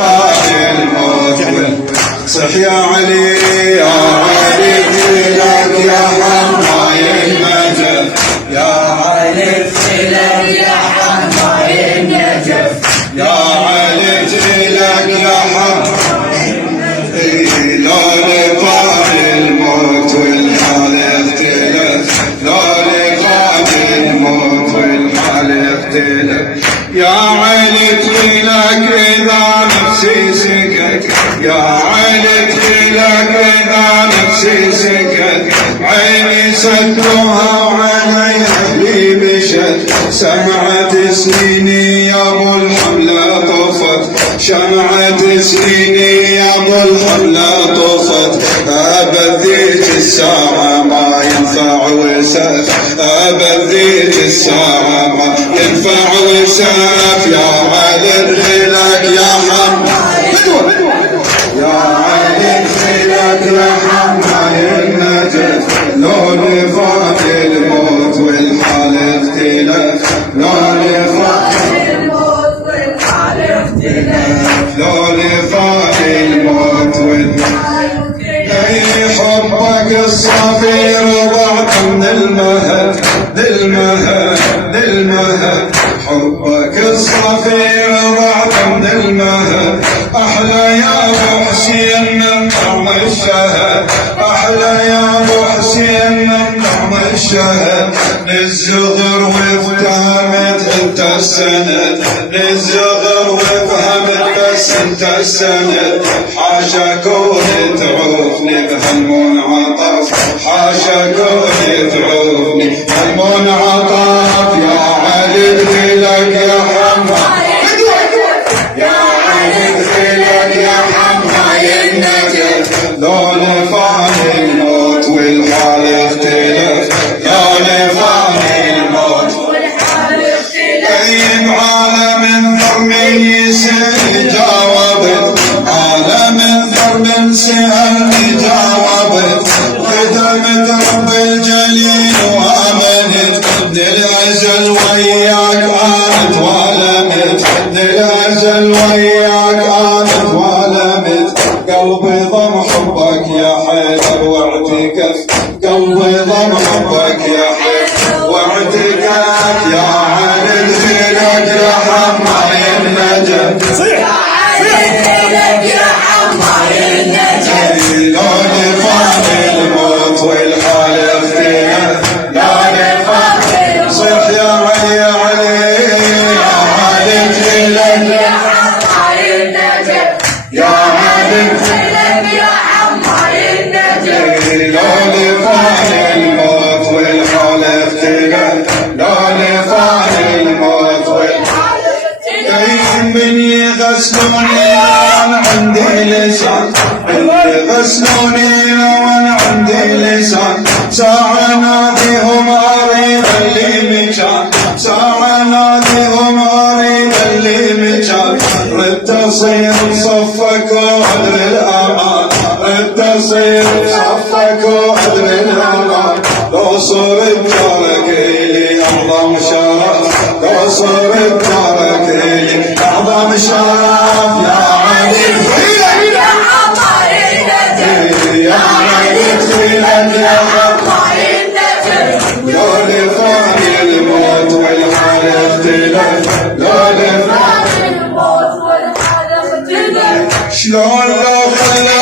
لقاء الموت. صح يا علي يا علي لك يا حماي النجف، يا علي لك يا حماي النجف، يا علي لك يا حماي النجف. لا لقاء الموت والحال اختلف، لا لقاء الموت والحال اختلف. يا علي لك إذا نفسي سكت، يا علي لك إذا نفسي سكت، عيني سدوها وعلي أهلي مشت. سمعت سنيني يا أبو الحملة طفت، شمعت سنيني يا أبو الحملة طفت. أبد ذيك الساعة ما ينفع وسف، أبد ذيك الساعة ما ينفع وسف. يا علي لك يا حماي، يا علي لك يا حماي النجف. لو لفات الموت والحال اختلف، لو لفات الموت والحال اختلف، لو لفات الموت والحال اختلف. حبك الصفير ضعت من المهد للمهد للمهد، حبك الصفير ضعت من المهد. أحلى يا أبو حسين من طعم الشهد، أحلى يا أبو حسين من طعم الشهد. للزغر وفهمت أنت السند، للزغر وفهمت بس أنت السند. حاشا كوني تعوفني بهالمنعطف، حاشا كوني تعوفني بهالمنعطف. يا علي لك يا حماي، يا علي لك يا حماي النجف. لو لفان الموت والحال اختلف، لو لفان الموت والحال اختلف. اي بعالم ضربي سأل جاوبت، عالم ضرب سأل جاوبت. خدمت رب الجليل وامنت، للأجل وياك آمت ولمت، للأجل وياك آمت ولمت. قلبي ضم حبك يا حيدر واعتكف، قلبي ضم حبك يا حيدر واعتكف. يا علي لك يا حماي النجف، يا علي لك يا حماي النجف. لو لفان الموت والحال اختلف، لا لفان. صح يا علي يا علي يا علي لك يا حماي النجف، يا علي لك يا حماي النجف. لو لفان الموت والحال اختلف، لو لفان الموت والحال اختلف. من يغسلوني وانا عندي لسان، يغسلوني وانا عندي لسان. ساعة ناديهم اريد اللي مكان، ساعة ناديهم اريد اللي مكان. ردت اصير صفك وادري الامان، ردت اصير صفك وادري الامان. لو صرت جارك الي اعظم شرف، لو صرت جارك الي اعظم شرف. يا علي يا حماي النجف، يا علي لك يا حماي النجف. لو لفان الموت والحال اختلف، لو لفان الموت والحال اختلف. شلون لو خلى